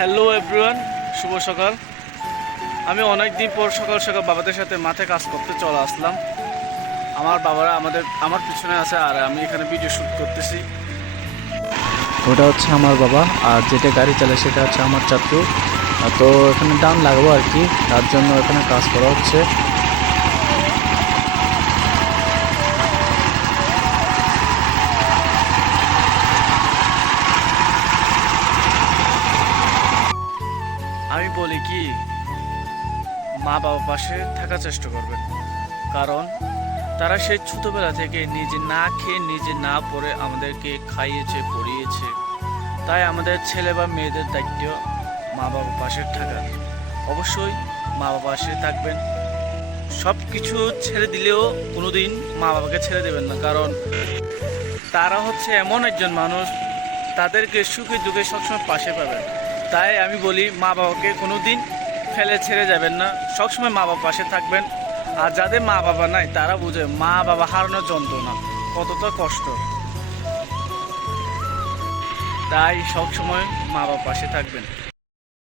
Hello everyone, শুভ সকাল। আমি অনেক দিন পর সকাল সকাল বাবাদের সাথে মাঠে কাজ করতে চলে আসলাম। আমার বাবারা আমার পিছনে আছে আর আমি এখানে ভিডিও শ্যুট করতেছি। ওটা হচ্ছে আমার বাবা, আর যেটা গাড়ি চালায় সেটা হচ্ছে আমার চাচু। তো এখানে ধান লাগাবো আর কি, তার জন্য এখানে কাজ করা হচ্ছে। আমি বলি কি, মা বাবার পাশে থাকার চেষ্টা করবেন, কারণ তারা সেই ছোটবেলা থেকে নিজে না খেয়ে নিজে না পড়ে আমাদেরকে খাইয়েছে পড়িয়েছে। তাই আমাদের ছেলে বা মেয়েদের দায়িত্ব মা বাবার পাশে থাকা। অবশ্যই মা বাবার পাশে থাকবেন। সব কিছু ছেড়ে দিলেও কোনোদিন মা বাবাকে ছেড়ে দেবেন না, কারণ তারা হচ্ছে এমন একজন মানুষ, তাদেরকে সুখে দুঃখে সবসময় পাশে পাবেন। তাই আমি বলি, মা বাবাকে কোনোদিন ফেলে ছেড়ে যাবেন না, সবসময় মা বাবার পাশে থাকবেন। আর যাদের মা বাবা নাই তারা বুঝে মা বাবা হারানোর যন্ত্রণা কতটা কষ্ট। তাই সবসময় মা বাবার পাশে থাকবেন।